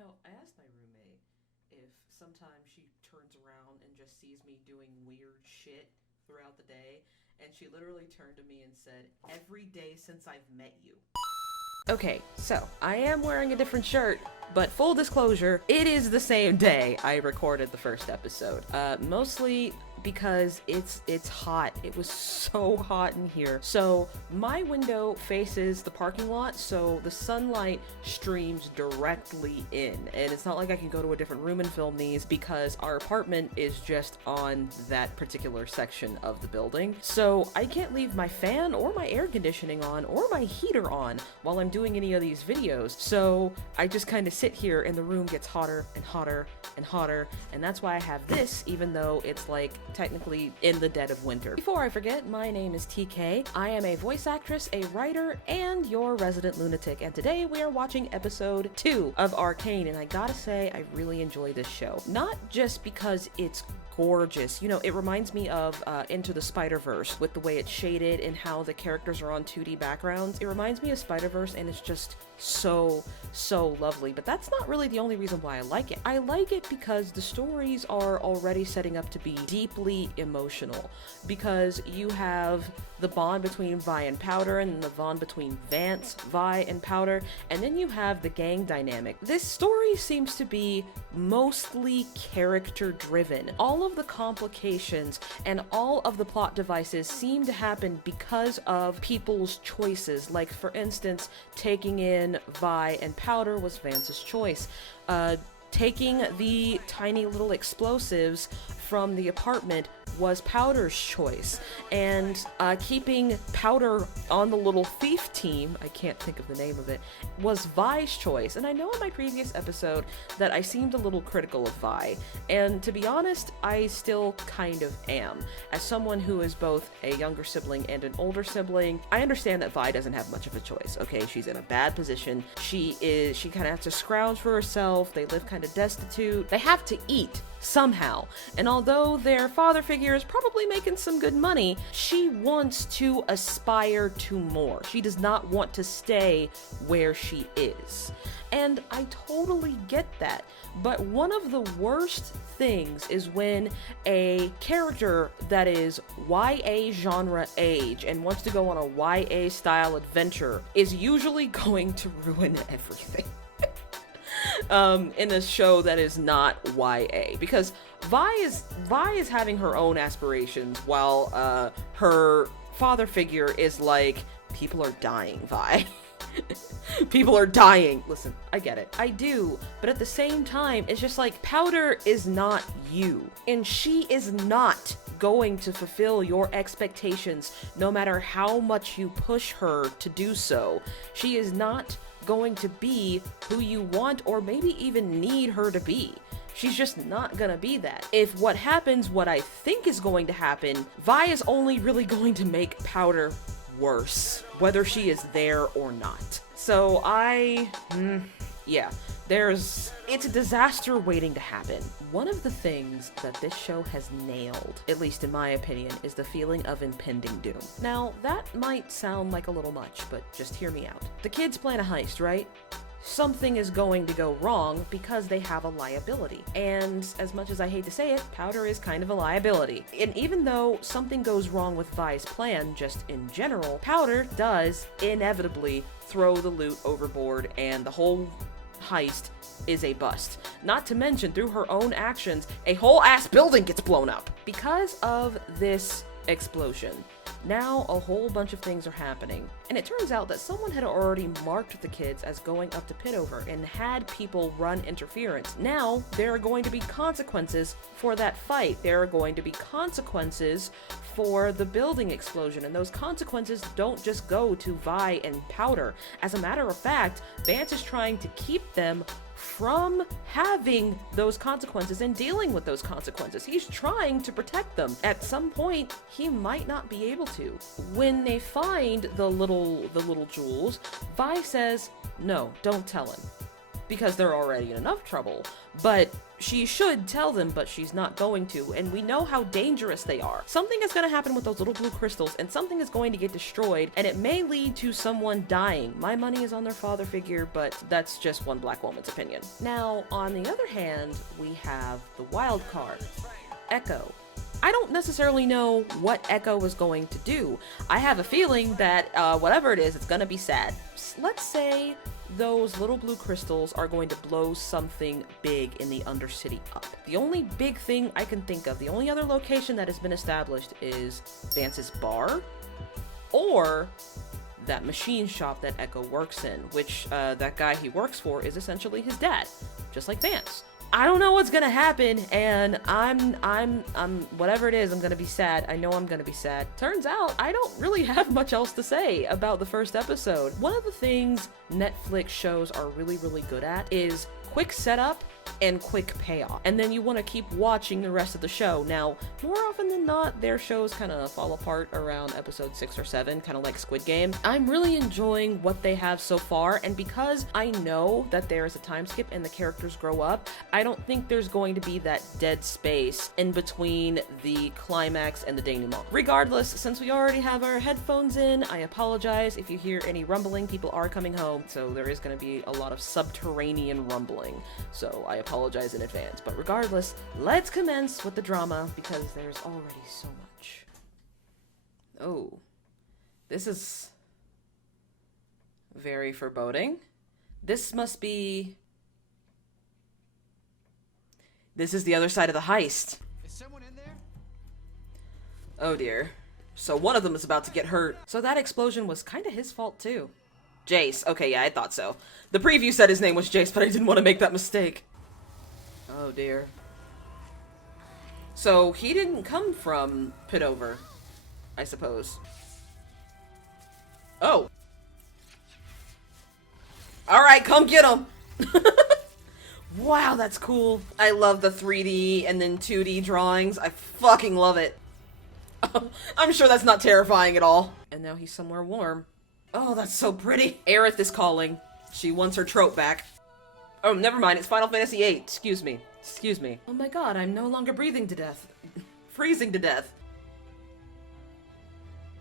I asked my roommate if sometimes she turns around and just sees me doing weird shit throughout the day, and she literally turned to me and said, "Every day since I've met you." Okay, so I am wearing a different shirt, but full disclosure, it is the same day I recorded the first episode. Mostly because it's hot. It was so hot in here. So my window faces the parking lot, so the sunlight streams directly in. And it's not like I can go to a different room and film these because our apartment is just on that particular section of the building. So I can't leave my fan or my air conditioning on or my heater on while I'm doing any of these videos. So I just kind of sit here and the room gets hotter and hotter and hotter, and that's why I have this, even though it's like technically in the dead of winter. Before I forget, my name is TK. I am a voice actress, a writer, and your resident lunatic, and today we are watching episode 2 of Arcane, and I gotta say, I really enjoy this show. Not just because it's gorgeous. It reminds me of Into the Spider-Verse with the way it's shaded and how the characters are on 2D backgrounds. It reminds me of Spider-Verse, and it's just so lovely. But that's not really the only reason why I like it. I like it because the stories are already setting up to be deeply emotional, because you have the bond between Vi and Powder, and the bond between Vance, Vi, and Powder, and then you have the gang dynamic. This story seems to be mostly character driven. All of the complications and all of the plot devices seem to happen because of people's choices. Like, for instance, taking in Vi and Powder was Vance's choice. Taking the tiny little explosives from the apartment was Powder's choice, and keeping Powder on the little thief team, I can't think of the name of it, was Vi's choice. And I know in my previous episode that I seemed a little critical of Vi, and to be honest, I still kind of am. As someone who is both a younger sibling and an older sibling, I understand that Vi doesn't have much of a choice, okay? She's in a bad position. She kind of has to scrounge for herself. They live kind of destitute. They have to eat somehow. And although their father figure is probably making some good money, she wants to aspire to more. She does not want to stay where she is. And I totally get that. But one of the worst things is when a character that is YA genre age and wants to go on a YA style adventure is usually going to ruin everything. In a show that is not YA, because Vi is having her own aspirations while her father figure is like, people are dying, Vi. People are dying. Listen, I get it. I do. But at the same time, it's just like, Powder is not you. And she is not going to fulfill your expectations no matter how much you push her to do so. She is not going to be who you want or maybe even need her to be. She's just not gonna be that. If what happens, what I think is going to happen, Vi is only really going to make Powder worse, whether she is there or not. So it's a disaster waiting to happen. One of the things that this show has nailed, at least in my opinion, is the feeling of impending doom. Now, that might sound like a little much, but just hear me out. The kids plan a heist, right? Something is going to go wrong because they have a liability. And as much as I hate to say it, Powder is kind of a liability. And even though something goes wrong with Vi's plan, just in general, Powder does inevitably throw the loot overboard, and the whole heist is a bust. Not to mention, through her own actions, a whole ass building gets blown up. Because of this explosion, now a whole bunch of things are happening. And it turns out that someone had already marked the kids as going up to Pitover and had people run interference. Now, there are going to be consequences for that fight. There are going to be consequences for the building explosion, and those consequences don't just go to Vi and Powder. As a matter of fact, Vance is trying to keep them from having those consequences and dealing with those consequences. He's trying to protect them. At some point, he might not be able to. When they find the little jewels, Vi says, "No, don't tell him." because they're already in enough trouble. But she should tell them, but she's not going to, and we know how dangerous they are. Something is going to happen with those little blue crystals, and something is going to get destroyed, and it may lead to someone dying. My money is on their father figure, but that's just one black woman's opinion. Now, on the other hand, we have the wild card, Echo. I don't necessarily know what Echo is going to do. I have a feeling that whatever it is, it's gonna be sad. Let's say those little blue crystals are going to blow something big in the Undercity up. The only big thing I can think of, the only other location that has been established is Vance's bar, or that machine shop that Echo works in, which that guy he works for is essentially his dad, just like Vance. I don't know what's gonna happen, and I'm whatever it is, I'm gonna be sad. I know I'm gonna be sad. Turns out, I don't really have much else to say about the first episode. One of the things Netflix shows are really, really good at is quick setup and quick payoff. And then you want to keep watching the rest of the show. Now, more often than not, their shows kind of fall apart around episode 6 or 7, kind of like Squid Game. I'm really enjoying what they have so far, and because I know that there is a time skip and the characters grow up, I don't think there's going to be that dead space in between the climax and the denouement. Regardless, since we already have our headphones in, I apologize if you hear any rumbling. People are coming home, so there is going to be a lot of subterranean rumbling. So I apologize in advance, but regardless, let's commence with the drama because there's already so much. Oh, this is very foreboding. This must be... This is the other side of the heist. Is someone in there? Oh dear. So one of them is about to get hurt. So that explosion was kind of his fault too. Jace. Okay, yeah, I thought so. The preview said his name was Jace, but I didn't want to make that mistake. Oh dear. So he didn't come from Pidover, I suppose. Oh. Alright, come get him! Wow, that's cool. I love the 3D and then 2D drawings. I fucking love it. I'm sure that's not terrifying at all. And now he's somewhere warm. Oh, that's so pretty. Aerith is calling. She wants her trope back. Oh, never mind. It's Final Fantasy VIII. Excuse me. Excuse me. Oh my god, I'm no longer breathing to death. Freezing to death.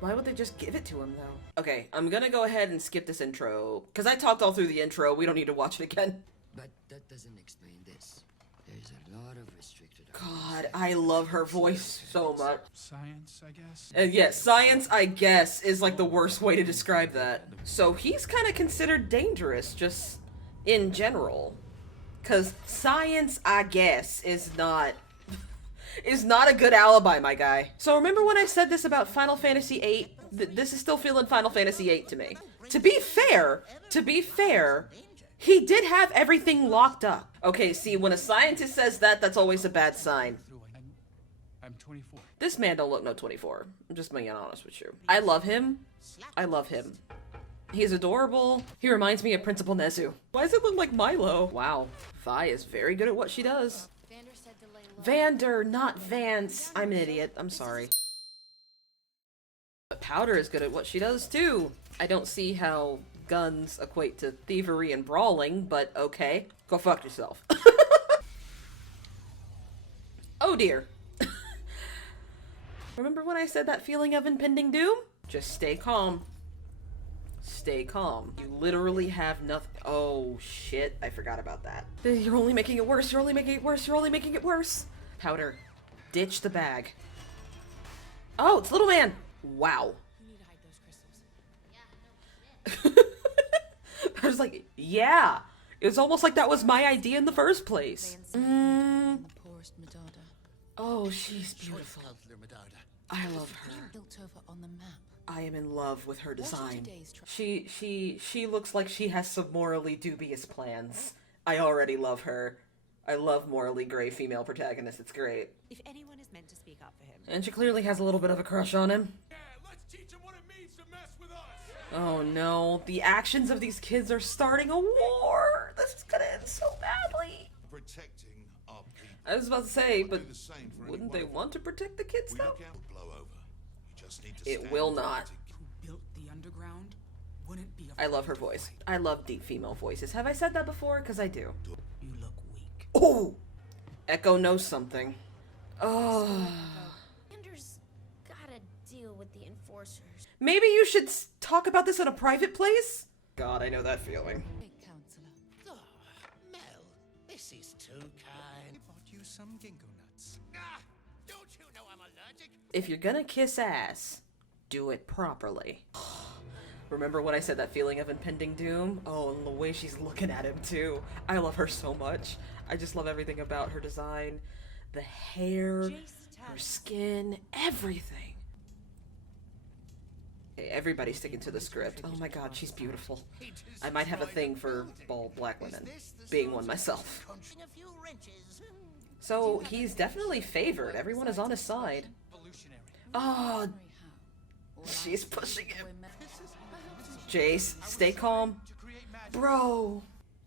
Why would they just give it to him, though? Okay, I'm gonna go ahead and skip this intro. Because I talked all through the intro. We don't need to watch it again. But that doesn't explain this. There's a lot of restricted... God, I love her voice so much. Science, I guess? And yes, science, I guess, is like the worst way to describe that. So he's kind of considered dangerous, just in general. Because science, I guess, is not a good alibi, my guy. So remember when I said this about Final Fantasy VIII? This is still feeling Final Fantasy VIII to me. To be fair, he did have everything locked up. Okay, see, when a scientist says that, that's always a bad sign. I'm 24. This man don't look no 24. I'm just being honest with you. I love him. I love him. He's adorable. He reminds me of Principal Nezu. Why does it look like Milo? Wow. Vi is very good at what she does. Vander, not Vance. I'm an idiot. I'm sorry. But Powder is good at what she does too. I don't see how guns equate to thievery and brawling, but okay. Go fuck yourself. Oh dear. Remember when I said that feeling of impending doom? Just stay calm. Stay calm. You literally have nothing. Oh shit, I forgot about that. You're only making it worse, you're only making it worse, you're only making it worse. Powder, ditch the bag. Oh, it's Little Man. Wow. You need to hide those crystals. I was like, yeah. It was almost like that was my idea in the first place. Oh, she's beautiful. I love her. Built over on the map. I am in love with her design. She looks like she has some morally dubious plans. I already love her. I love morally gray female protagonists. It's great. If anyone is meant to speak up for him. And she clearly has a little bit of a crush on him. Yeah, let's teach him what it means to mess with us. Oh no, the actions of these kids are starting a war. This is gonna end so badly. Protecting our people. I was about to say, but Do the same for wouldn't any they one of want to protect the kids We though? look out, blow over. You just need to It stand will and not. protect- Who built the underground? wouldn't be I love her voice. I love deep female voices. Have I said that before? Because I do. You look weak. Oh! Echo knows something. Oh. Anders gotta deal with the enforcers. Maybe you should talk about this in a private place? God, I know that feeling. Counselor. Oh, Mel, this is too kind. I bought you some ginkgo nuts. Ah, don't you know I'm allergic? If you're gonna kiss ass, do it properly. Remember when I said that feeling of impending doom? Oh, and the way she's looking at him too. I love her so much. I just love everything about her design. The hair, her skin, everything. Okay, everybody's sticking to the script. Oh my god, she's beautiful. I might have a thing for bald black women, being one myself. A few wrenches. So he's definitely favored. Everyone is on his side. Oh, she's pushing him. Jace, stay calm. Bro.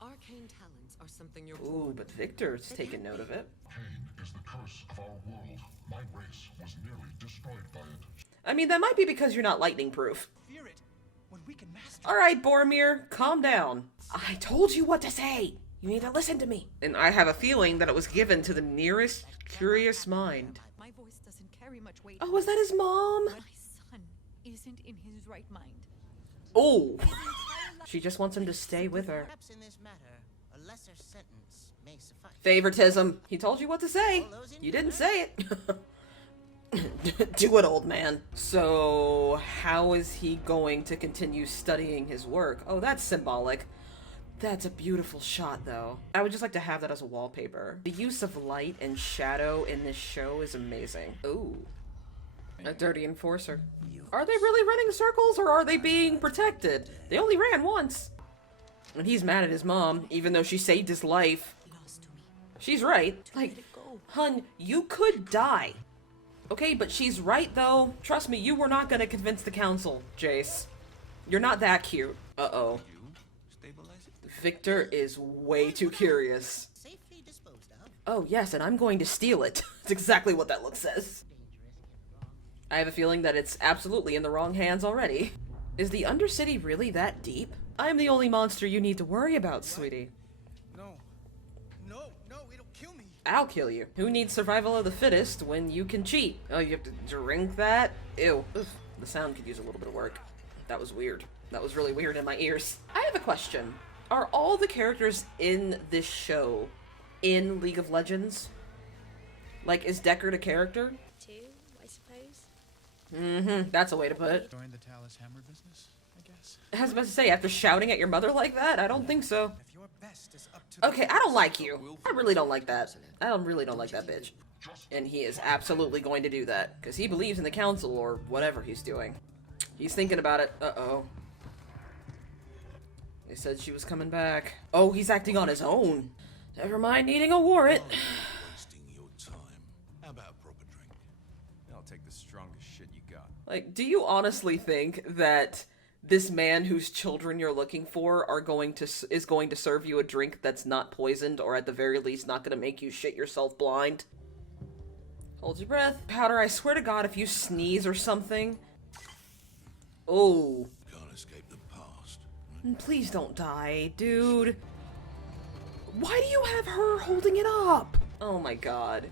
Arcane talents are something you're Ooh, but Victor's taking note of it. Pain is the curse of our world. My race was nearly destroyed by it. I mean, that might be because you're not lightning proof. Fear it when we can master. Alright, Boromir, calm down. I told you what to say. You need to listen to me. And I have a feeling that it was given to the nearest curious mind. My voice doesn't carry much weight. Oh, was that his mom? My son isn't in his right mind. Oh. She just wants him to stay with her. Perhaps in this matter, a lesser sentence may suffice. Favoritism. He told you what to say. You didn't say it. Do it, old man. So, how is he going to continue studying his work? Oh, that's symbolic. That's a beautiful shot, though. I would just like to have that as a wallpaper. The use of light and shadow in this show is amazing. Ooh. A dirty enforcer. Are they really running circles, or are they being protected? They only ran once. And he's mad at his mom, even though she saved his life. She's right. Like, hun, you could die. Okay, but she's right, though. Trust me, you were not gonna convince the council, Jace. You're not that cute. Uh-oh. Victor is way too curious. Safely disposed of. Oh, yes, and I'm going to steal it. That's exactly what that look says. I have a feeling that it's absolutely in the wrong hands already. Is the Undercity really that deep? I'm the only monster you need to worry about, sweetie. No, it'll kill me. I'll kill you. Who needs survival of the fittest when you can cheat? Oh, you have to drink that? Ew. Ugh. The sound could use a little bit of work. That was weird. That was really weird in my ears. I have a question. Are all the characters in this show in League of Legends? Like, is Deckard a character? Two, I suppose. Mm-hmm. That's a way to put it. Join the Talus Hammer business, I guess. I was about to say, after shouting at your mother like that? I don't think so. If your best is up to Okay, I don't like you. I really don't like that. Really don't like that bitch. And he is absolutely going to do that. Because he believes in the council or whatever he's doing. He's thinking about it. Uh-oh. They said she was coming back. Oh, he's acting on his own. Never mind needing a warrant. Wasting your time. How about a proper drink? I'll take the strongest shit you got. Like, do you honestly think that this man whose children you're looking for is going to serve you a drink that's not poisoned, or at the very least not going to make you shit yourself blind? Hold your breath. Powder, I swear to God, if you sneeze or something... Oh. Can't escape the past. Please don't die, dude. Why do you have her holding it up? Oh my god.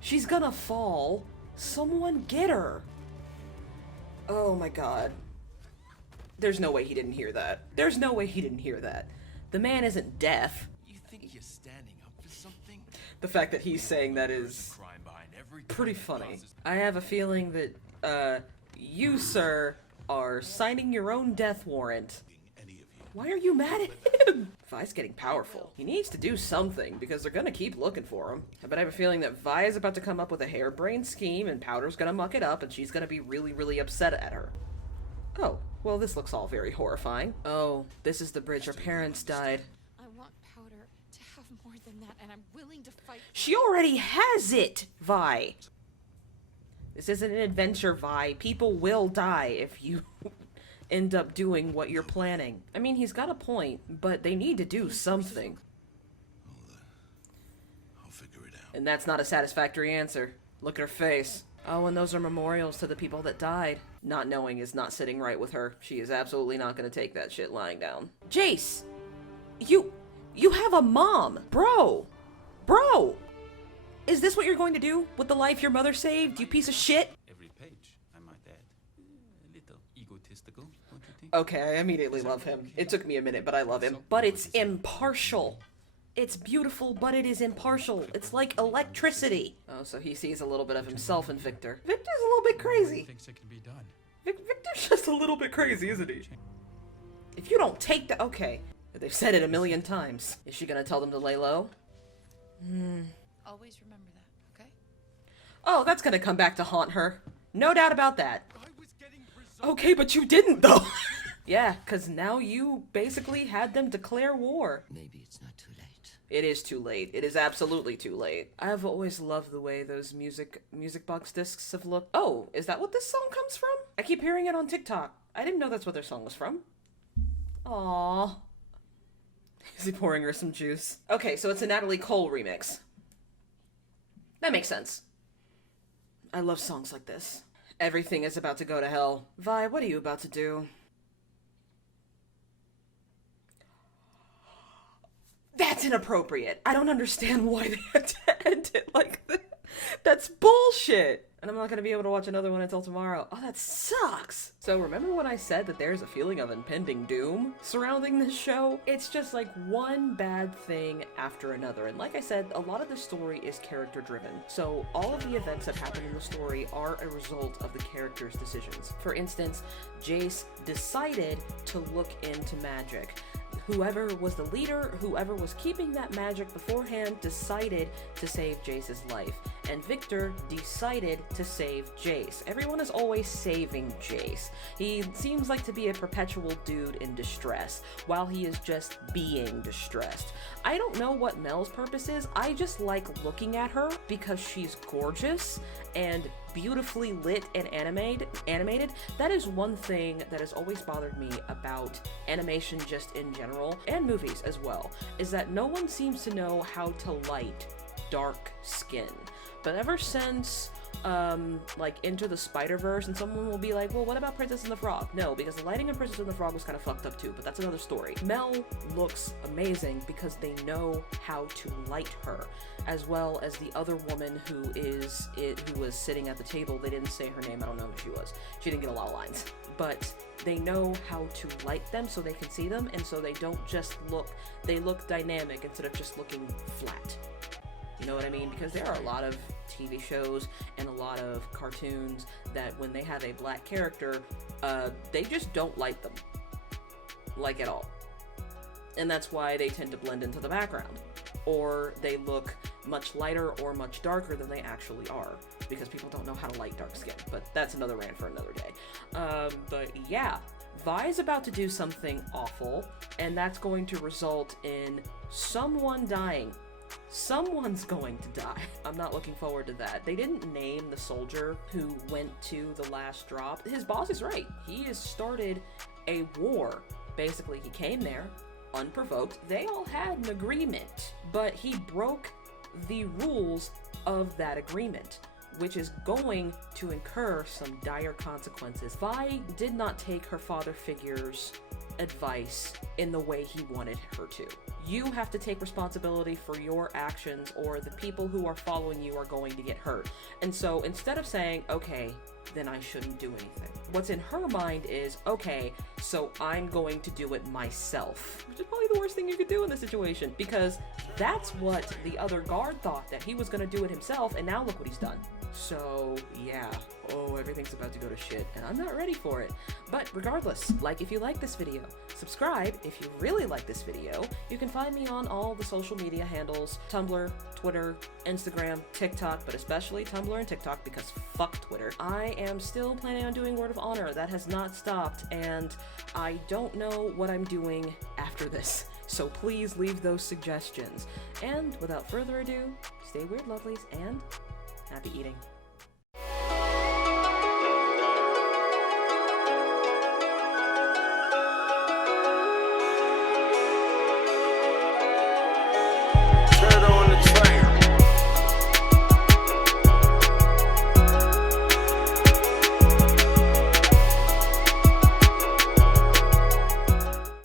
She's gonna fall. Someone get her. Oh my god. There's no way he didn't hear that. There's no way he didn't hear that. The man isn't deaf. You think you're standing up for something? The fact that he's saying that is Crime behind every pretty funny. I have a feeling that, you, sir, are signing your own death warrant. Any of you. Why are you mad at him? Vi's getting powerful. He needs to do something, because they're gonna keep looking for him. But I have a feeling that Vi is about to come up with a harebrained scheme, and Powder's gonna muck it up, and she's gonna be really, really upset at her. Oh, well, this looks all very horrifying. Oh, this is the bridge her parents died. I want Powder to have more than that, and I'm willing to fight. She already has it, Vi! This isn't an adventure, Vi. People will die if you end up doing what you're planning. I mean, he's got a point, but they need to do something. I'll figure it out. And that's not a satisfactory answer. Look at her face. Oh, and those are memorials to the people that died. not knowing is not sitting right with her. She is absolutely not gonna take that shit lying down. Jace! You have a mom! Bro! Is this what you're going to do with the life your mother saved, you piece of shit? Every page, I might add. A little egotistical, don't you think? Okay, I immediately love him. It took me a minute, but I love him. But it's impartial. It's beautiful, but it is impartial. It's like electricity. Oh, so he sees a little bit of himself in Victor. Victor's a little bit crazy. Thinks it can be done. Victor's just a little bit crazy, isn't he? If you don't take the... Okay. They've said it a million times. Is she gonna tell them to lay low? Always remember that, okay? Oh, that's gonna come back to haunt her. No doubt about that. Okay, but you didn't, though. Yeah, because now you basically had them declare war. Maybe it's not too late. It is too late. It is absolutely too late. I've always loved the way those music box discs have looked. Oh, is that what this song comes from? I keep hearing it on TikTok. I didn't know that's what their song was from. Aww. Is he pouring her some juice? Okay, so it's a Natalie Cole remix. That makes sense. I love songs like this. Everything is about to go to hell. Vi, what are you about to do? That's inappropriate. I don't understand why they had to end it like that. That's bullshit. And I'm not going to be able to watch another one until tomorrow. Oh, that sucks. So remember when I said that there's a feeling of impending doom surrounding this show? It's just like one bad thing after another. And like I said, a lot of the story is character driven. So all of the events that happen in the story are a result of the character's decisions. For instance, Jace decided to look into magic. Whoever was the leader, whoever was keeping that magic beforehand, decided to save Jace's life. And Victor decided to save Jace. Everyone is always saving Jace. He seems like to be a perpetual dude in distress, while he is just being distressed. I don't know what Mel's purpose is. I just like looking at her because she's gorgeous and beautifully lit and animated. That is one thing that has always bothered me about animation just in general, and movies as well, is that no one seems to know how to light dark skin. But ever since like Into the Spider-Verse, and someone will be like, well, what about Princess and the Frog? No, because the lighting in Princess and the Frog was kind of fucked up too, but that's another story. Mel looks amazing because they know how to light her, as well as the other woman who was sitting at the table. They didn't say her name, I don't know who she was. She didn't get a lot of lines. But they know how to light them so they can see them, and so they don't just look, they look dynamic instead of just looking flat. You know what I mean? Because there are a lot of TV shows and a lot of cartoons that when they have a black character, they just don't light them. Like at all. And that's why they tend to blend into the background. Or they look much lighter or much darker than they actually are. Because people don't know how to light dark skin. But that's another rant for another day. But yeah, Vi's about to do something awful. And that's going to result in someone dying. Someone's going to die. I'm not looking forward to that. They didn't name the soldier who went to the last drop. His boss is right. He has started a war. Basically, he came there unprovoked. They all had an agreement, but he broke the rules of that agreement, which is going to incur some dire consequences. Vi did not take her father figure's advice in the way he wanted her to. You have to take responsibility for your actions, or the people who are following you are going to get hurt. And so instead of saying, okay, then I shouldn't do anything, what's in her mind is, okay, so I'm going to do it myself. Which is probably the worst thing you could do in this situation, because that's what the other guard thought, that he was going to do it himself, and now look what he's done. So yeah, oh, everything's about to go to shit, and I'm not ready for it. But regardless, like if you like this video, subscribe if you really like this video. You can find me on all the social media handles: Tumblr, Twitter, Instagram, TikTok, but especially Tumblr and TikTok because fuck Twitter. I am still planning on doing Word of Honor. That has not stopped, and I don't know what I'm doing after this. So please leave those suggestions. And without further ado, stay weird, lovelies, and happy eating.